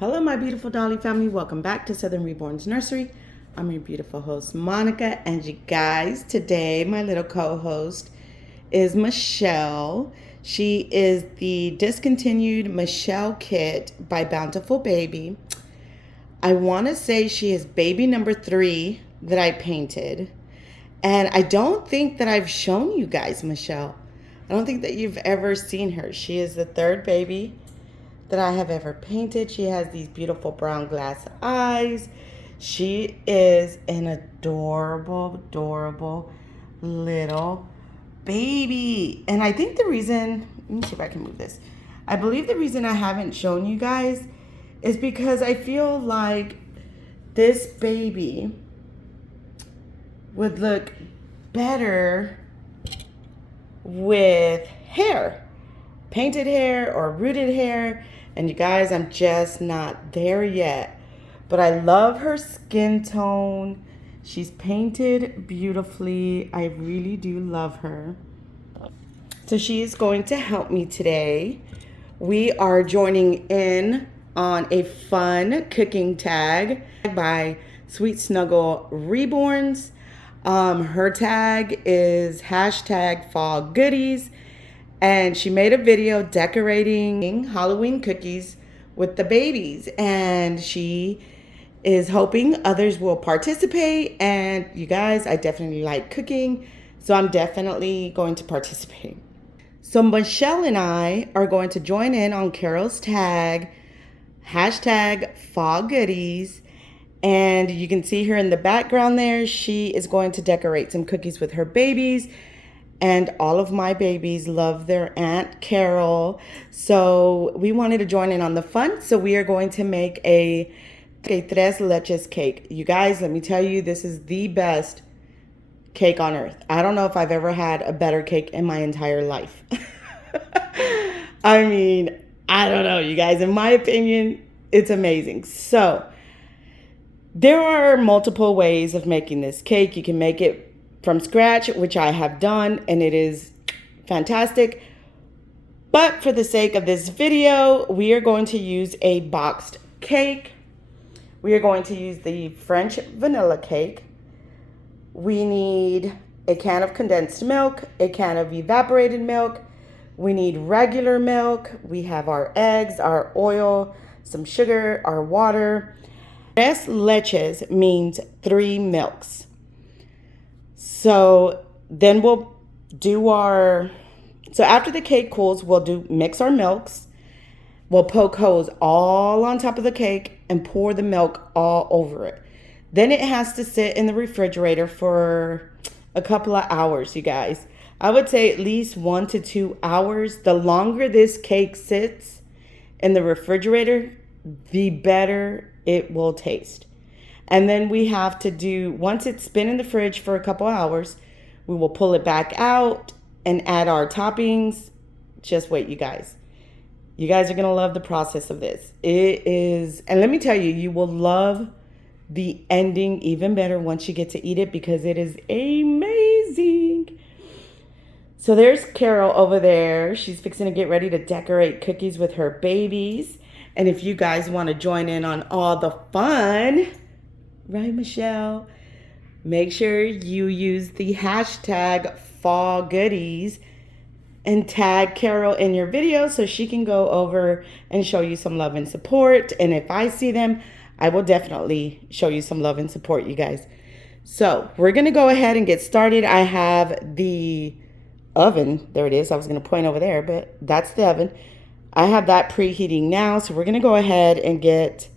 Hello, my beautiful Dolly family. Welcome back to Southern Reborns Nursery. I'm your beautiful host, Monica. And you guys, today my little co-host is Michelle. She is the discontinued Michelle kit by Bountiful Baby. I want to say she is baby number 3 that I painted. And I don't think that I've shown you guys Michelle. I don't think that you've ever seen her. She is the 3rd baby that I have ever painted. She has these beautiful brown glass eyes. She is an adorable, adorable little baby. And I think the reason, let me see if I can move this. I believe the reason I haven't shown you guys is because I feel like this baby would look better with hair, painted hair or rooted hair. And you guys, I'm just not there yet. But I love her skin tone. She's painted beautifully. I really do love her. So she is going to help me today. We are joining in on a fun cooking tag by Sweet Snuggle Reborns. Her tag is #FallGoodies. And she made a video decorating Halloween cookies with the babies. And she is hoping others will participate. And you guys, I definitely like cooking, so I'm definitely going to participate. So Michelle and I are going to join in on Carol's tag, #FallGoodies. And you can see her in the background there. She is going to decorate some cookies with her babies. And all of my babies love their Aunt Carol. So we wanted to join in on the fun. So we are going to make a tres leches cake. You guys, let me tell you, this is the best cake on earth. I don't know if I've ever had a better cake in my entire life. I mean, I don't know, you guys. In my opinion, it's amazing. So there are multiple ways of making this cake. You can make it from scratch, which I have done, and it is fantastic. But for the sake of this video, we are going to use a boxed cake. We are going to use the French vanilla cake. We need a can of condensed milk, a can of evaporated milk. We need regular milk. We have our eggs, our oil, some sugar, our water. Tres leches means 3 milks. So then we'll do so after the cake cools, we'll mix our milks. We'll poke holes all on top of the cake and pour the milk all over it. Then it has to sit in the refrigerator for a couple of hours, you guys. I would say at least 1 to 2 hours. The longer this cake sits in the refrigerator, the better it will taste. And then we have to once it's been in the fridge for a couple hours, we will pull it back out and add our toppings. Just wait, you guys. You guys are going to love the process of this. It is, and let me tell you, you will love the ending even better once you get to eat it, because it is amazing. So there's Carol over there. She's fixing to get ready to decorate cookies with her babies. And if you guys want to join in on all the fun, right, Michelle? Make sure you use the #FallGoodies and tag Carol in your video so she can go over and show you some love and support. And if I see them, I will definitely show you some love and support, you guys. So we're going to go ahead and get started. I have the oven. There it is. I was going to point over there, but that's the oven. I have that preheating now. So we're going to go ahead and get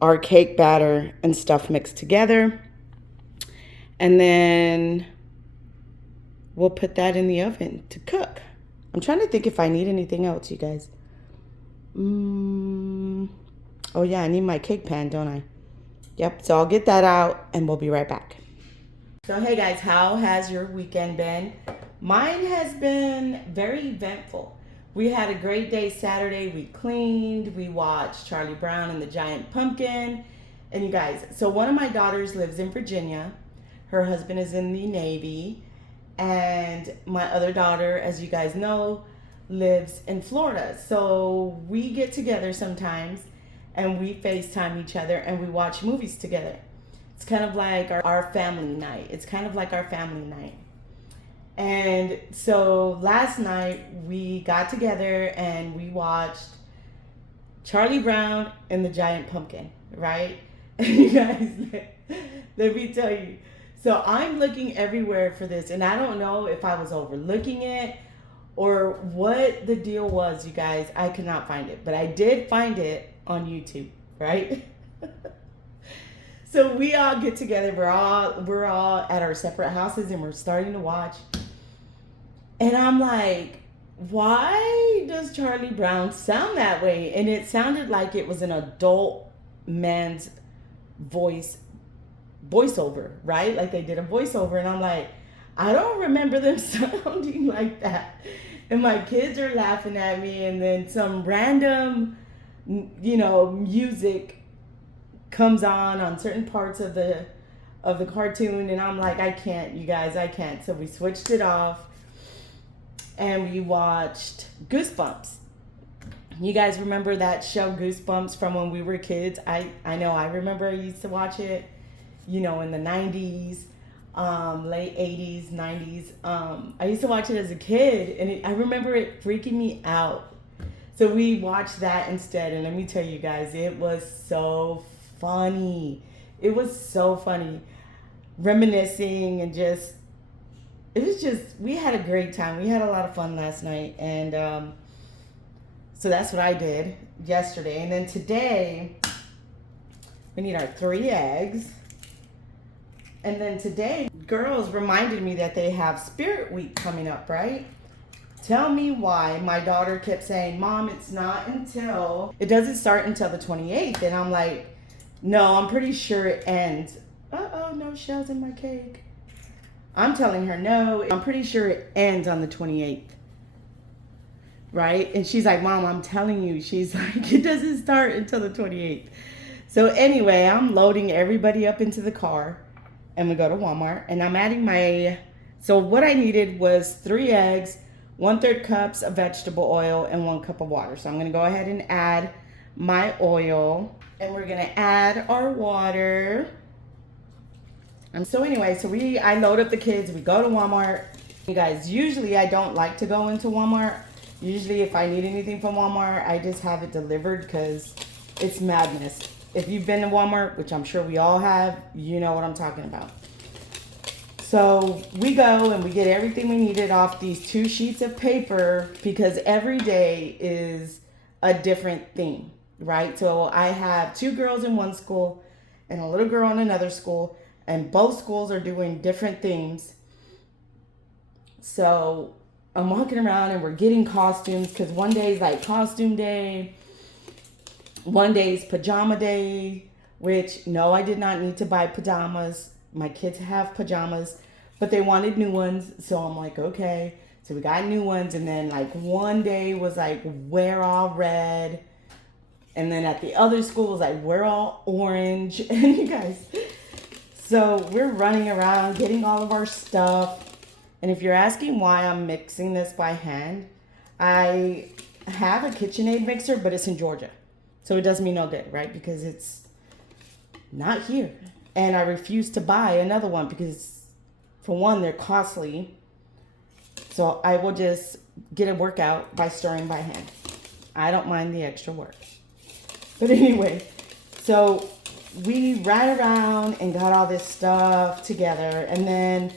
our cake batter and stuff mixed together. And then we'll put that in the oven to cook. I'm trying to think if I need anything else, you guys. Oh yeah, I need my cake pan, don't I? Yep, so I'll get that out and we'll be right back. So hey guys, how has your weekend been? Mine has been very eventful. We had a great day Saturday. We cleaned, we watched Charlie Brown and the Giant Pumpkin. And you guys, so one of my daughters lives in Virginia. Her husband is in the Navy. And my other daughter, as you guys know, lives in Florida. So we get together sometimes and we FaceTime each other and we watch movies together. It's kind of like our family night. It's kind of like our family night. And so last night we got together and we watched Charlie Brown and the Giant Pumpkin, right? And you guys, let me tell you. So I'm looking everywhere for this, and I don't know if I was overlooking it or what the deal was, you guys. I could not find it, but I did find it on YouTube, right? So we all get together. We're all at our separate houses, and we're starting to watch. And I'm like, why does Charlie Brown sound that way? And it sounded like it was an adult man's voiceover, right? Like they did a voiceover, and I'm like, I don't remember them sounding like that. And my kids are laughing at me, and then some random, music comes on certain parts of the cartoon, and I'm like, I can't, you guys, I can't. So we switched it off, and we watched Goosebumps. You guys remember that show Goosebumps from when we were kids? I know I remember I used to watch it, in the 90s, late 80s, 90s. I used to watch it as a kid, and I remember it freaking me out. So we watched that instead, and let me tell you guys, it was so funny. It was so funny. Reminiscing and we had a great time. We had a lot of fun last night, and so that's what I did yesterday. And then today, we need our 3 eggs. And then today, girls reminded me that they have Spirit Week coming up, right? Tell me why my daughter kept saying, Mom, it doesn't start until the 28th. And I'm like, no, I'm pretty sure it ends. Uh-oh, no shells in my cake. I'm telling her, no, I'm pretty sure it ends on the 28th. Right? And she's like, Mom, I'm telling you. She's like, it doesn't start until the 28th. So anyway, I'm loading everybody up into the car, and we go to Walmart, and I'm adding so what I needed was 3 eggs, 1/3 cups of vegetable oil, and 1 cup of water. So I'm going to go ahead and add my oil, and we're going to add our water. And so anyway, I load up the kids, we go to Walmart. You guys, usually I don't like to go into Walmart. Usually if I need anything from Walmart, I just have it delivered because it's madness. If you've been to Walmart, which I'm sure we all have, you know what I'm talking about. So we go and we get everything we needed off these 2 sheets of paper because every day is a different theme, right? So I have 2 girls in one school and a little girl in another school, and both schools are doing different themes. So I'm walking around and we're getting costumes because one day is like costume day. One day is pajama day, which no, I did not need to buy pajamas. My kids have pajamas, but they wanted new ones. So I'm like, okay. So we got new ones. And then like one day was like, we're all red. And then at the other school was like, we're all orange. And you guys, so we're running around getting all of our stuff. And if you're asking why I'm mixing this by hand, I have a KitchenAid mixer, but it's in Georgia. So it does me no good, right? Because it's not here. And I refuse to buy another one because, for one, they're costly. So I will just get a workout by stirring by hand. I don't mind the extra work. But anyway, so we ran around and got all this stuff together. And then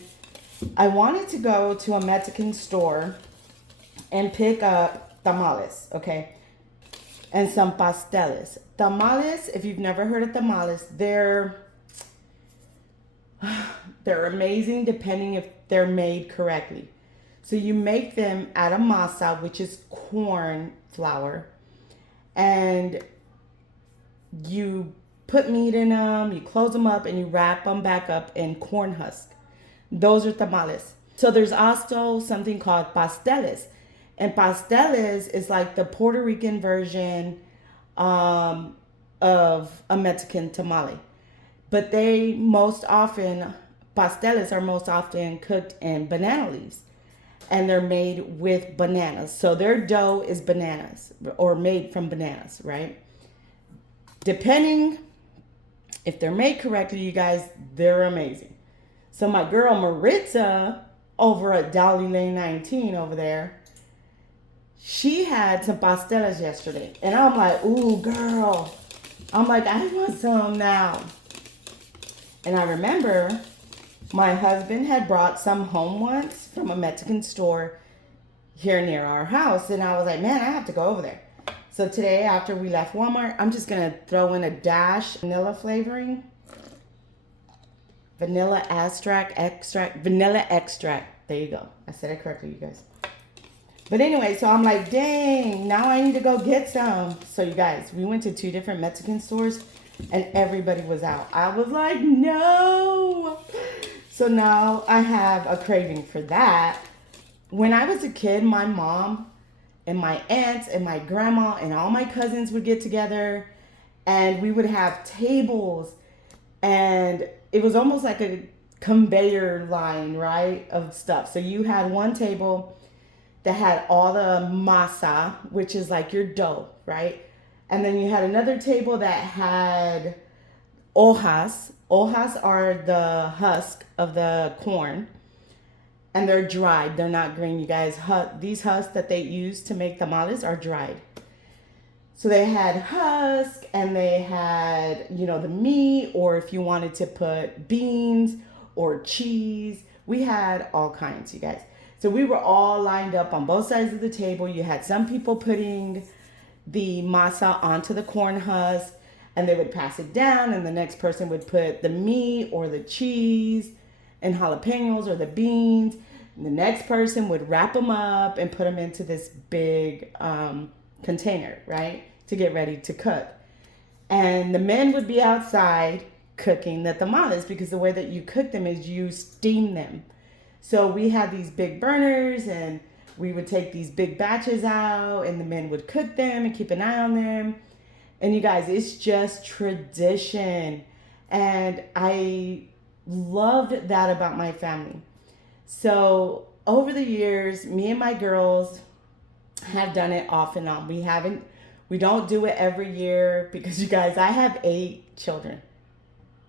I wanted to go to a Mexican store and pick up tamales, okay? And some pasteles. Tamales, if you've never heard of tamales, they're amazing depending if they're made correctly. So you make them out of masa, which is corn flour, and you put meat in them, you close them up, and you wrap them back up in corn husk. Those are tamales. So there's also something called pasteles. And pasteles is like the Puerto Rican version of a Mexican tamale. But pasteles are most often cooked in banana leaves. And they're made with bananas. So their dough is bananas, or made from bananas, right? Depending if they're made correctly, you guys, they're amazing. So my girl Maritza over at Dolly Lane 19 over there, she had some pastelas yesterday. And I'm like, ooh, girl. I'm like, I want some now. And I remember my husband had brought some home once from a Mexican store here near our house. And I was like, man, I have to go over there. So today, after we left Walmart, I'm just going to throw in a dash vanilla flavoring. Vanilla extract. There you go. I said it correctly, you guys. But anyway, so I'm like, dang, now I need to go get some. So you guys, we went to 2 different Mexican stores and everybody was out. I was like, no. So now I have a craving for that. When I was a kid, my mom and my aunts and my grandma and all my cousins would get together and we would have tables, and it was almost like a conveyor line, right, of stuff. So you had one table that had all the masa, which is like your dough, right? And then you had another table that had hojas. Hojas are the husk of the corn, and they're dried. They're not green, you guys. These husks that they use to make tamales are dried. So they had husk and they had, the meat, or if you wanted to put beans or cheese, we had all kinds, you guys. So we were all lined up on both sides of the table. You had some people putting the masa onto the corn husk and they would pass it down, and the next person would put the meat or the cheese and jalapenos or the beans. And the next person would wrap them up and put them into this big container, right, to get ready to cook. And the men would be outside cooking the tamales, because the way that you cook them is you steam them. So we had these big burners and we would take these big batches out and the men would cook them and keep an eye on them. And you guys, it's just tradition. And I loved that about my family. So over the years, me and my girls have done it off and on. We don't do it every year because, you guys, I have 8 children.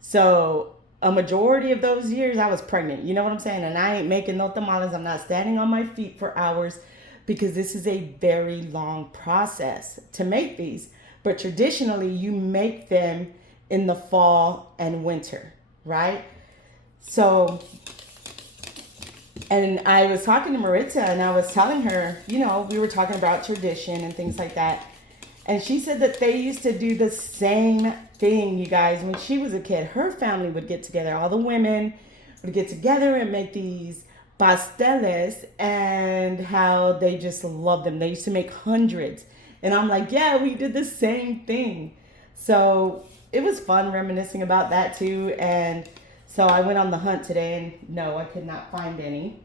So a majority of those years I was pregnant. You know what I'm saying? And I ain't making no tamales. I'm not standing on my feet for hours because this is a very long process to make these. But traditionally, you make them in the fall and winter, right? So, and I was talking to Maritza and I was telling her, we were talking about tradition and things like that. And she said that they used to do the same thing, you guys. When she was a kid, her family would get together. All the women would get together and make these pasteles, and how they just loved them. They used to make hundreds. And I'm like, yeah, we did the same thing. So it was fun reminiscing about that too. And so I went on the hunt today, and no, I could not find any.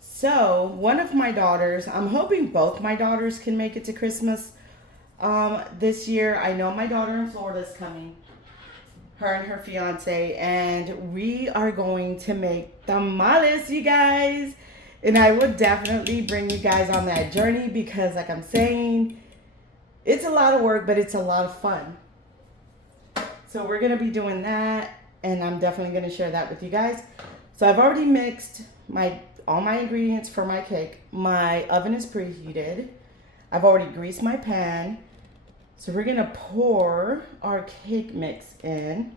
So one of my daughters, I'm hoping both my daughters can make it to Christmas this year. I know my daughter in Florida is coming, her and her fiance, and we are going to make tamales, you guys. And I would definitely bring you guys on that journey because, like I'm saying, it's a lot of work, but it's a lot of fun. So we're going to be doing that, and I'm definitely going to share that with you guys. So I've already mixed all my ingredients for my cake. My oven is preheated. I've already greased my pan. So we're going to pour our cake mix in.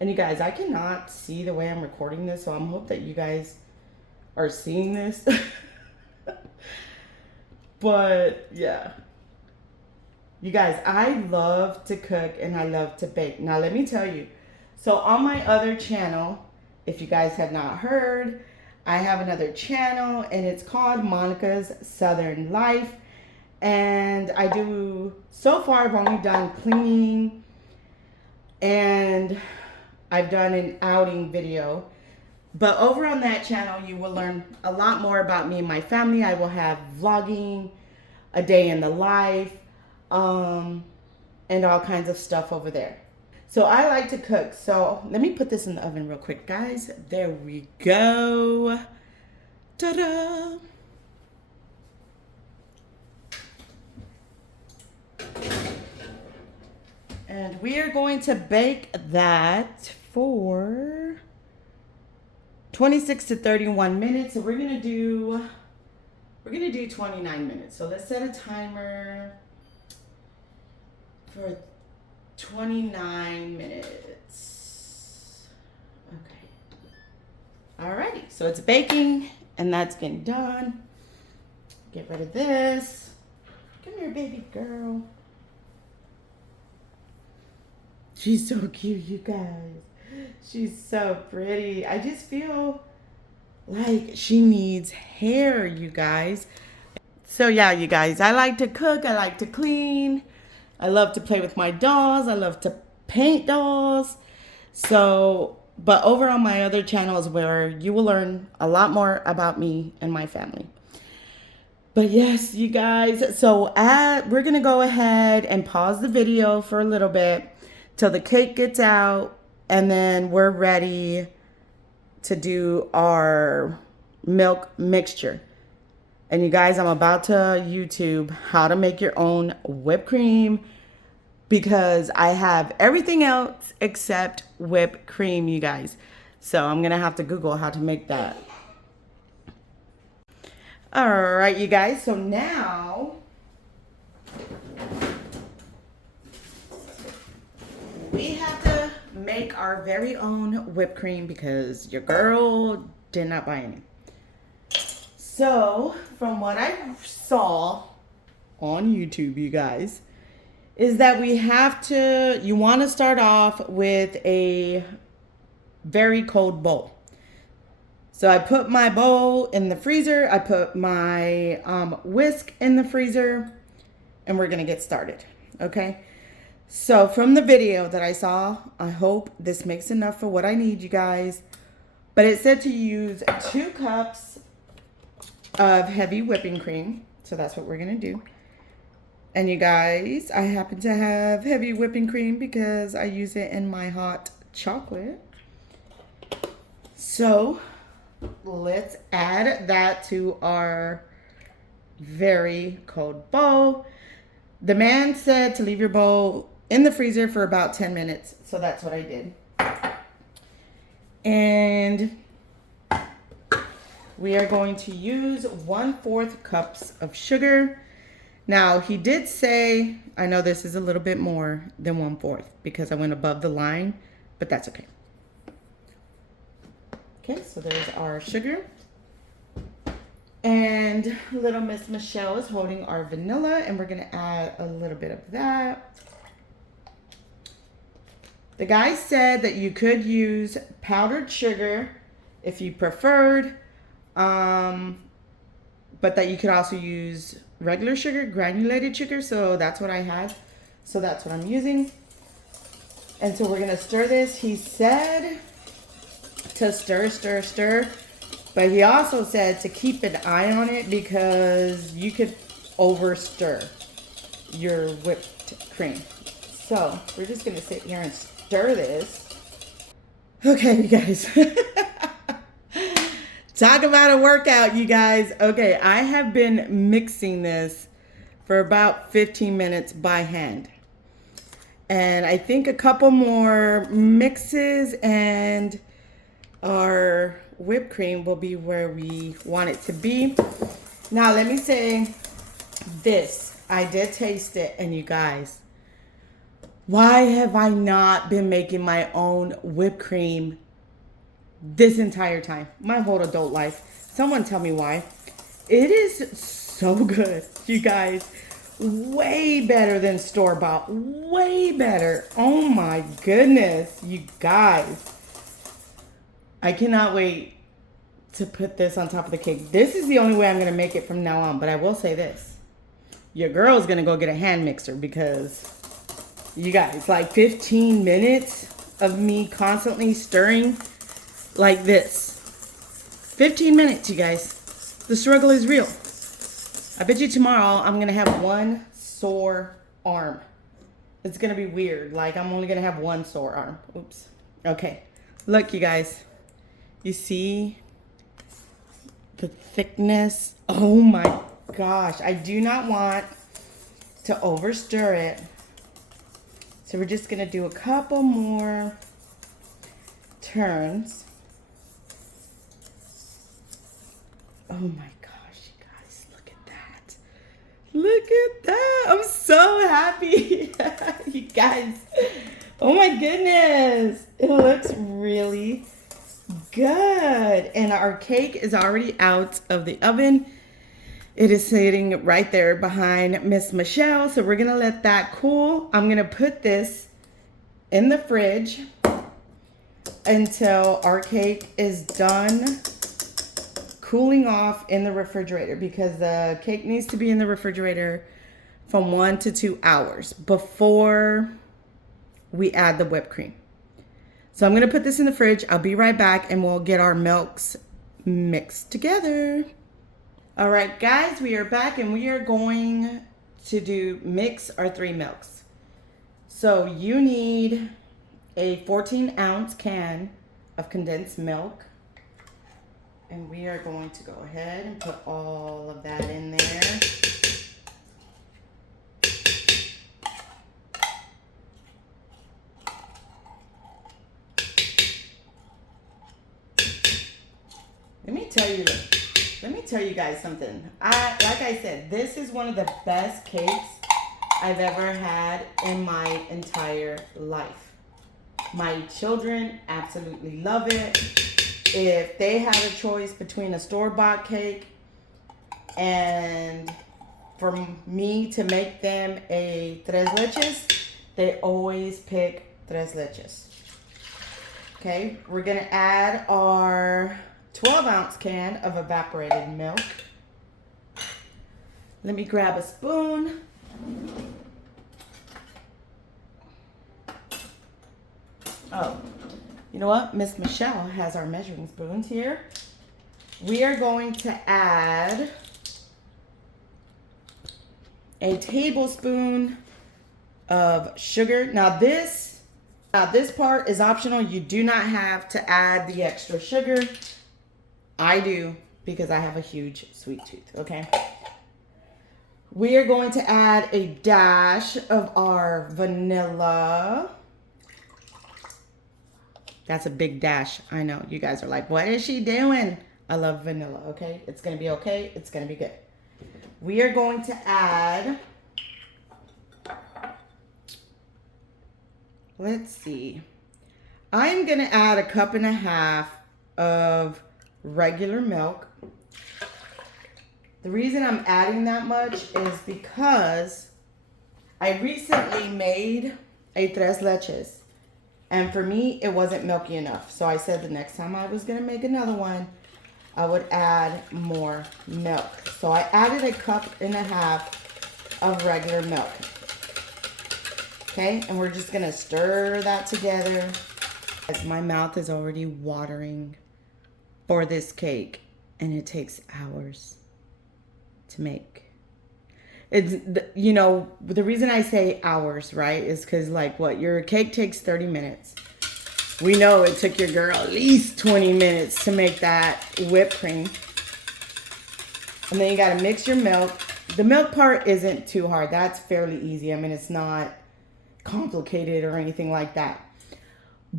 And you guys, I cannot see the way I'm recording this, so I hope that you guys are seeing this. But yeah. You guys, I love to cook and I love to bake. Now let me tell you. So on my other channel, if you guys have not heard, I have another channel and it's called Monica's Southern Life. And so far I've only done cleaning and I've done an outing video. But over on that channel, you will learn a lot more about me and my family. I will have vlogging, a day in the life, and all kinds of stuff over there. So I like to cook. So let me put this in the oven real quick, guys. There we go. Ta-da! And we are going to bake that for 26 to 31 minutes. So we're gonna do 29 minutes. So let's set a timer for 29 minutes. Okay. Alrighty, so it's baking and that's getting done. Get rid of this. Come here, baby girl. She's so cute, you guys. She's so pretty. I just feel like she needs hair, you guys. So yeah, you guys, I like to cook, I like to clean. I love to play with my dolls. I love to paint dolls. So, but over on my other channels where you will learn a lot more about me and my family. But yes, you guys, so we're going to go ahead and pause the video for a little bit till the cake gets out, and then we're ready to do our milk mixture. And you guys, I'm about to YouTube how to make your own whipped cream because I have everything else except whipped cream, you guys. So I'm going to have to Google how to make that. All right, you guys. So now we have to make our very own whipped cream because your girl did not buy any. So from what I saw on YouTube, you guys, is that you want to start off with a very cold bowl. So I put my bowl in the freezer. I put my whisk in the freezer, and we're going to get started. Okay. So from the video that I saw, I hope this makes enough for what I need, you guys. But it said to use 2 cups of heavy whipping cream. So that's what we're going to do. And you guys, I happen to have heavy whipping cream because I use it in my hot chocolate. So let's add that to our very cold bowl. The man said to leave your bowl in the freezer for about 10 minutes. So that's what I did. And we are going to use 1/4 cups of sugar. Now, he did say, I know this is a little bit more than 1/4 because I went above the line, but that's okay. Okay, so there's our sugar. And little Miss Michelle is holding our vanilla, and we're going to add a little bit of that. The guy said that you could use powdered sugar if you preferred, but that you could also use regular sugar, granulated sugar. So that's what I had. So that's what I'm using. And so we're going to stir this. He said to stir, stir, stir. But he also said to keep an eye on it because you could over stir your whipped cream. So we're just going to sit here and stir this. Okay, you guys. Talk about a workout, you guys. Okay, I have been mixing this for about 15 minutes by hand. And I think a couple more mixes and our whipped cream will be where we want it to be. Now, let me say this. I did taste it, and you guys, why have I not been making my own whipped cream this entire time? My whole adult life. Someone tell me why. It is so good, you guys. Way better than store-bought. Way better. Oh my goodness, you guys. I cannot wait to put this on top of the cake. This is the only way I'm going to make it from now on. But I will say this. Your girl's going to go get a hand mixer because, you guys, like 15 minutes of me constantly stirring like this. 15 minutes, you guys. The struggle is real. I bet you tomorrow I'm going to have one sore arm. It's going to be weird. Like, I'm only going to have one sore arm. Oops. Okay. Look, you guys. You see the thickness? Oh my gosh. I do not want to over stir it So we're just gonna do a couple more turns. Oh my gosh, you guys, look at that. Look at that. I'm so happy. You guys. Oh my goodness. It looks really good. And our cake is already out of the oven. It is sitting right there behind Miss Michelle. So we're going to let that cool. I'm going to put this in the fridge until our cake is done cooling off in the refrigerator, because the cake needs to be in the refrigerator from 1 to 2 hours before we add the whipped cream. So I'm going to put this in the fridge. I'll be right back and we'll get our milks mixed together. All right, guys, we are back and we are going to mix our 3 milks. So you need a 14-ounce can of condensed milk. And we are going to go ahead and put all of that in there. Let me tell you guys something. Like I said, this is one of the best cakes I've ever had in my entire life. My children absolutely love it. If they have a choice between a store-bought cake and for me to make them a tres leches, they always pick tres leches. Okay, we're gonna add our 12-ounce can of evaporated milk. Let me grab a spoon. Oh. You know what? Miss Michelle has our measuring spoons here. We are going to add a tablespoon of sugar. Now this part is optional. You do not have to add the extra sugar. I do, because I have a huge sweet tooth, okay? We are going to add a dash of our vanilla. That's a big dash. I know. You guys are like, what is she doing? I love vanilla, okay? It's going to be okay. It's going to be good. We are going to add, let's see. I'm going to add 1.5 cups of regular milk. The reason I'm adding that much is because I recently made a tres leches. And for me, it wasn't milky enough. So I said the next time I was going to make another one, I would add more milk. So I added 1.5 cups of regular milk. Okay, and we're just going to stir that together. My mouth is already watering for this cake. And it takes hours to make. It's, you know, the reason I say hours, right, is because, like, what, your cake takes 30 minutes. We know it took your girl at least 20 minutes to make that whipped cream. And then you got to mix your milk. The milk part isn't too hard. That's fairly easy. I mean, it's not complicated or anything like that.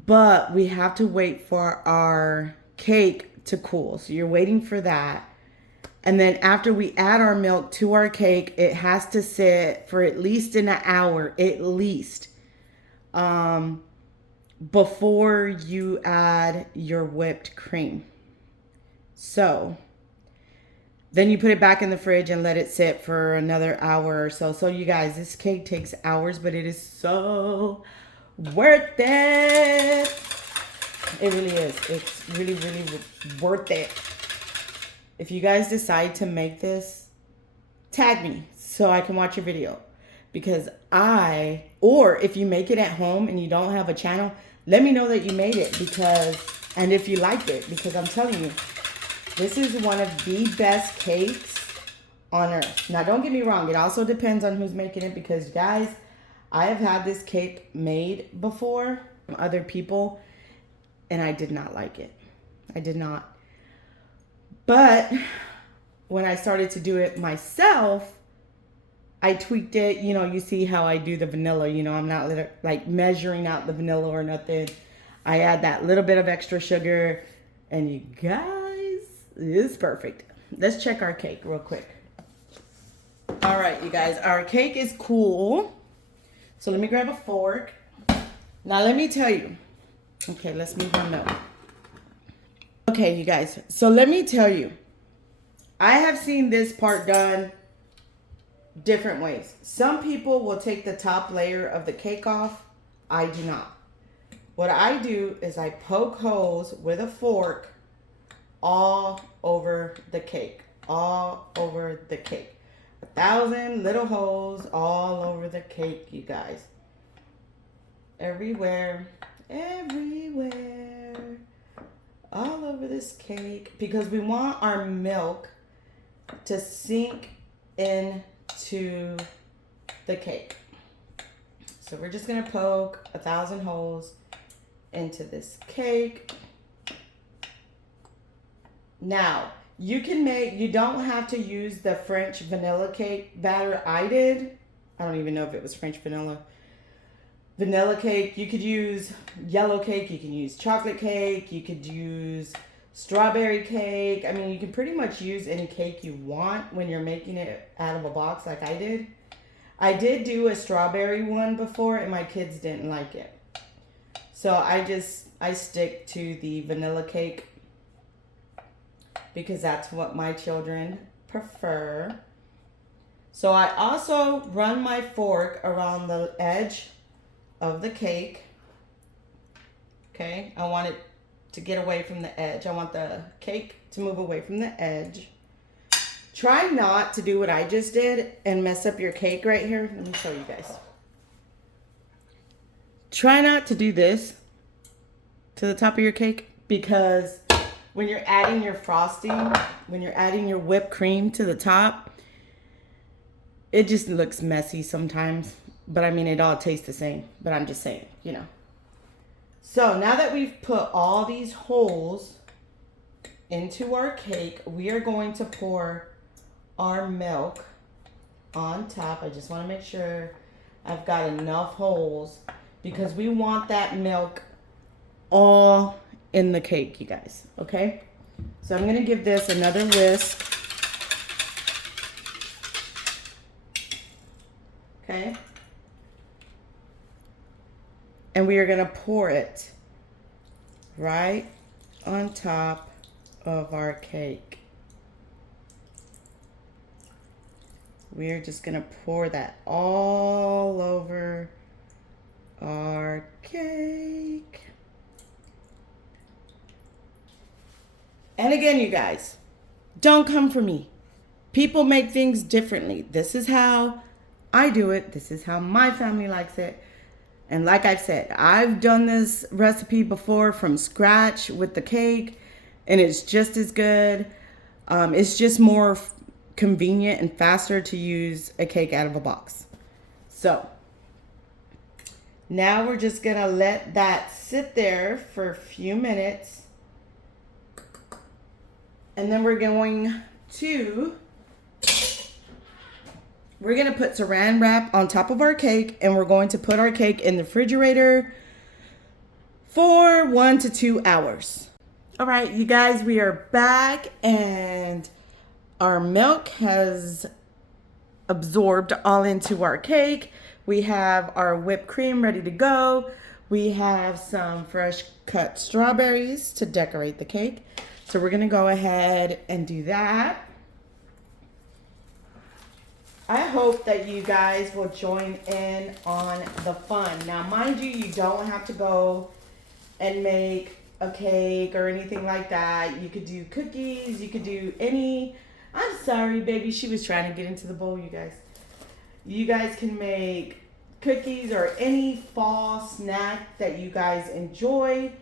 But we have to wait for our cake to cool. So you're waiting for that. And then after we add our milk to our cake, it has to sit for at least an hour, at least, before you add your whipped cream. So then you put it back in the fridge and let it sit for another hour or so. So you guys, this cake takes hours, but it is so worth it. It really is. It's really, really worth it. If you guys decide to make this, tag me so I can watch your video. Because or if you make it at home and you don't have a channel, let me know that you made it, and if you liked it, because I'm telling you, this is one of the best cakes on earth. Now, don't get me wrong. It also depends on who's making it, because, guys, I have had this cake made before from other people, and I did not like it. I did not. But when I started to do it myself, I tweaked it. You know, you see how I do the vanilla. You know, I'm not like measuring out the vanilla or nothing. I add that little bit of extra sugar, and you guys, it's perfect. Let's check our cake real quick. All right, you guys, our cake is cool. So let me grab a fork. Now let me tell you. Okay, let's move our milk. Okay, you guys, so let me tell you. I have seen this part done different ways. Some people will take the top layer of the cake off. I do not. What I do is I poke holes with a fork all over the cake. All over the cake. 1,000 little holes all over the cake, you guys. Everywhere. Everywhere. All over this cake. Because we want our milk to sink into the cake. So we're just going to poke 1,000 holes into this cake. Now, you don't have to use the French vanilla cake batter I did. I don't even know if it was French vanilla. Vanilla cake, you could use yellow cake, you can use chocolate cake, you could use strawberry cake. I mean, you can pretty much use any cake you want when you're making it out of a box like I did. I did do a strawberry one before and my kids didn't like it. So I stick to the vanilla cake because that's what my children prefer. So I also run my fork around the edge of the cake. Okay, I want it to get away from the edge. I want the cake to move away from the edge. Try not to do what I just did and mess up your cake right here. Let me show you guys. Try not to do this to the top of your cake because when you're adding your frosting, when you're adding your whipped cream to the top, it just looks messy sometimes. But I mean, it all tastes the same. But I'm just saying, you know. So now that we've put all these holes into our cake, we are going to pour our milk on top. I just want to make sure I've got enough holes because we want that milk all in the cake, you guys. Okay? So I'm going to give this another whisk. Okay? And we are going to pour it right on top of our cake. We are just going to pour that all over our cake. And again, you guys, don't come for me. People make things differently. This is how I do it. This is how my family likes it. And like I've said, I've done this recipe before from scratch with the cake, and it's just as good. It's just more convenient and faster to use a cake out of a box. So now we're just going to let that sit there for a few minutes. And then we're going to put saran wrap on top of our cake, and we're going to put our cake in the refrigerator for 1 to 2 hours. All right, you guys, we are back, and our milk has absorbed all into our cake. We have our whipped cream ready to go. We have some fresh cut strawberries to decorate the cake. So we're going to go ahead and do that. I hope that you guys will join in on the fun. Now, mind you, you don't have to go and make a cake or anything like that. You could do cookies. You could do any... I'm sorry, baby. She was trying to get into the bowl, you guys. You guys can make cookies or any fall snack that you guys enjoy.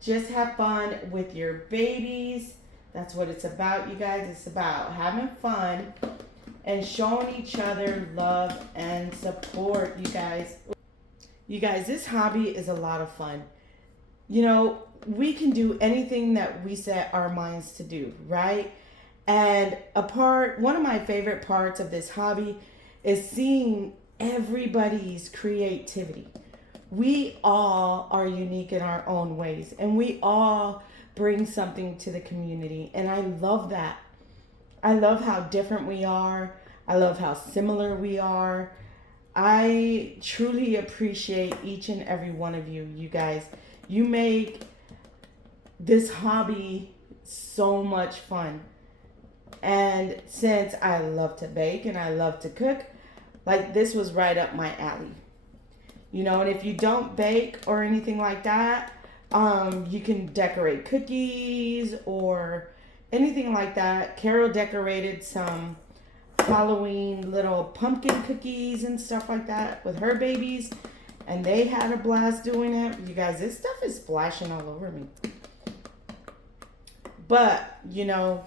Just have fun with your babies. That's what it's about, you guys. It's about having fun and showing each other love and support, you guys. You guys, this hobby is a lot of fun. You know, we can do anything that we set our minds to do, right? And one of my favorite parts of this hobby is seeing everybody's creativity. We all are unique in our own ways, and we all bring something to the community. And I love that. I love how different we are. I love how similar we are. I truly appreciate each and every one of you, you guys. You make this hobby so much fun. And since I love to bake and I love to cook, like this was right up my alley. You know, and if you don't bake or anything like that, you can decorate cookies or anything like that. Carol decorated some Halloween little pumpkin cookies and stuff like that with her babies, and they had a blast doing it. You guys, this stuff is splashing all over me. But, you know,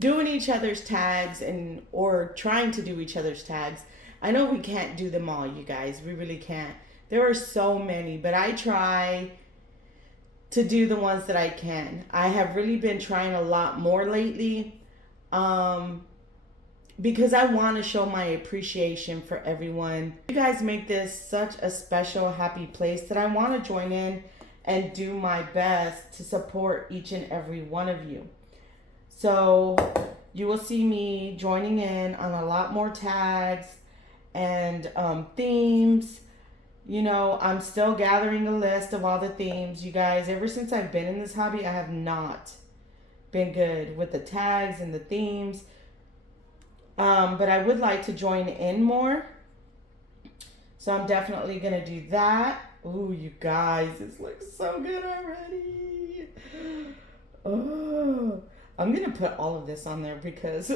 doing each other's tags and or trying to do each other's tags, I know we can't do them all, you guys. We really can't. There are so many, but I try to do the ones that I can. I have really been trying a lot more lately. Because I want to show my appreciation for everyone. You guys make this such a special, happy place that I want to join in and do my best to support each and every one of you. So you will see me joining in on a lot more tags and themes. You know, I'm still gathering a list of all the themes. You guys, ever since I've been in this hobby, I have not been good with the tags and the themes. But I would like to join in more. So I'm definitely going to do that. Ooh, you guys, this looks so good already. Oh, I'm going to put all of this on there because,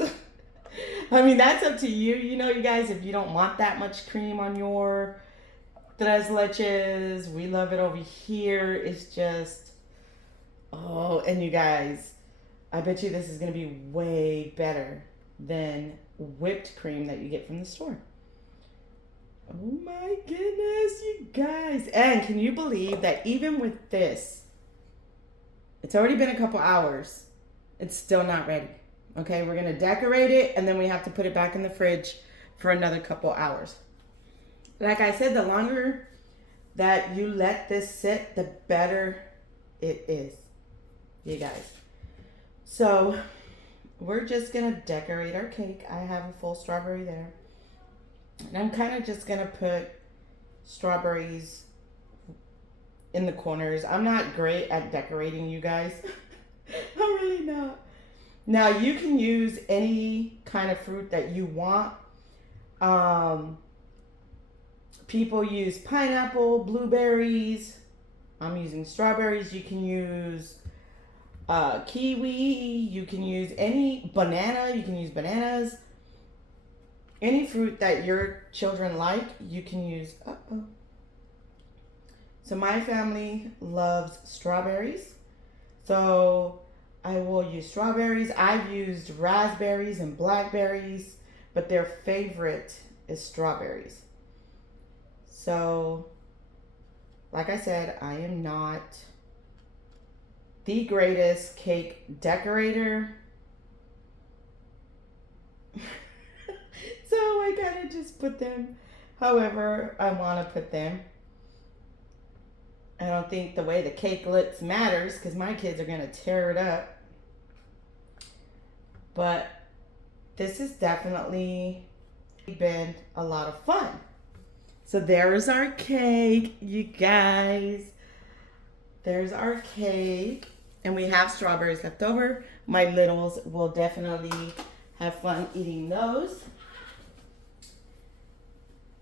I mean, that's up to you. You know, you guys, if you don't want that much cream on your tres leches, we love it over here. It's just, oh, and you guys, I bet you this is going to be way better than whipped cream that you get from the store. Oh my goodness, you guys. And can you believe that even with this, it's already been a couple hours, it's still not ready. Okay, we're going to decorate it and then we have to put it back in the fridge for another couple hours. Like I said, the longer that you let this sit, the better it is, you guys. So we're just going to decorate our cake. I have a full strawberry there. And I'm kind of just going to put strawberries in the corners. I'm not great at decorating, you guys. I'm really not. Now, you can use any kind of fruit that you want. People use pineapple, blueberries. I'm using strawberries. You can use kiwi, you can use any banana, you can use bananas. Any fruit that your children like, you can use. So my family loves strawberries. So I will use strawberries. I've used raspberries and blackberries, but their favorite is strawberries. So, like I said, I am not the greatest cake decorator. So I kind of just put them however I want to put them. I don't think the way the cake looks matters because my kids are going to tear it up. But this has definitely been a lot of fun. So there's our cake, you guys. There's our cake. And we have strawberries left over. My littles will definitely have fun eating those.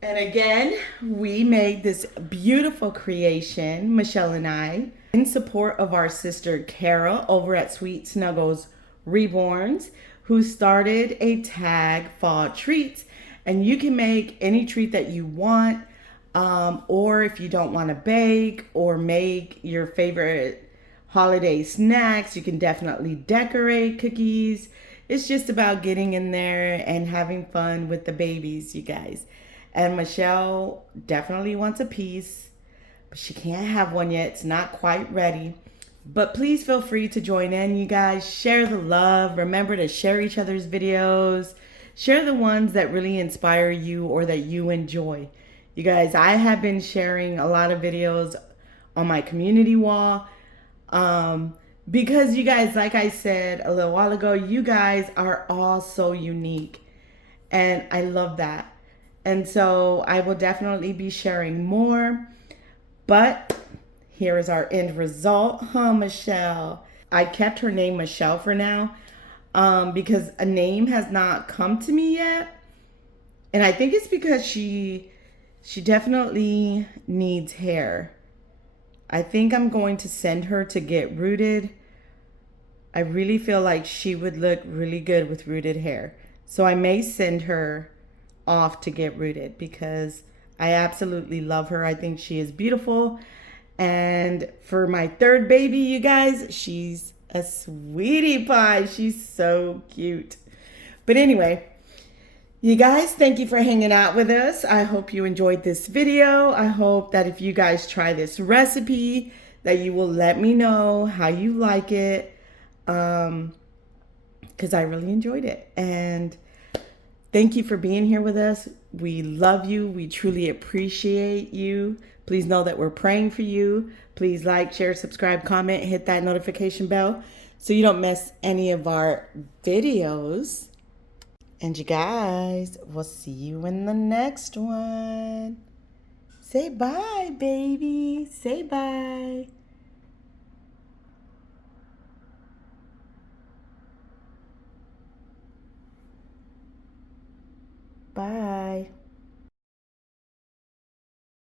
And again, we made this beautiful creation, Michelle and I, in support of our sister Carol over at Sweet Snuggles Reborns, who started a tag fall treats. And you can make any treat that you want, or if you don't want to bake or make your favorite holiday snacks, you can definitely decorate cookies. It's just about getting in there and having fun with the babies, you guys. And Michelle definitely wants a piece, but she can't have one yet. It's not quite ready. But please feel free to join in, you guys. Share the love. Remember to share each other's videos. Share the ones that really inspire you or that you enjoy. You guys, I have been sharing a lot of videos on my community wall. Because you guys, like I said a little while ago, you guys are all so unique. And I love that. And so I will definitely be sharing more. But here is our end result, huh, Michelle? I kept her name Michelle for now because a name has not come to me yet. And I think it's because she definitely needs hair. I think I'm going to send her to get rooted. I really feel like she would look really good with rooted hair. So I may send her off to get rooted because I absolutely love her. I think she is beautiful. And for my third baby, you guys, she's a sweetie pie. She's so cute. But anyway, you guys, thank you for hanging out with us. I hope you enjoyed this video. I hope that if you guys try this recipe, that you will let me know how you like it. Because I really enjoyed it. And thank you for being here with us. We love you. We truly appreciate you. Please know that we're praying for you. Please like, share, subscribe, comment, hit that notification bell so you don't miss any of our videos. And you guys, we'll see you in the next one. Say bye, baby. Say bye. Bye.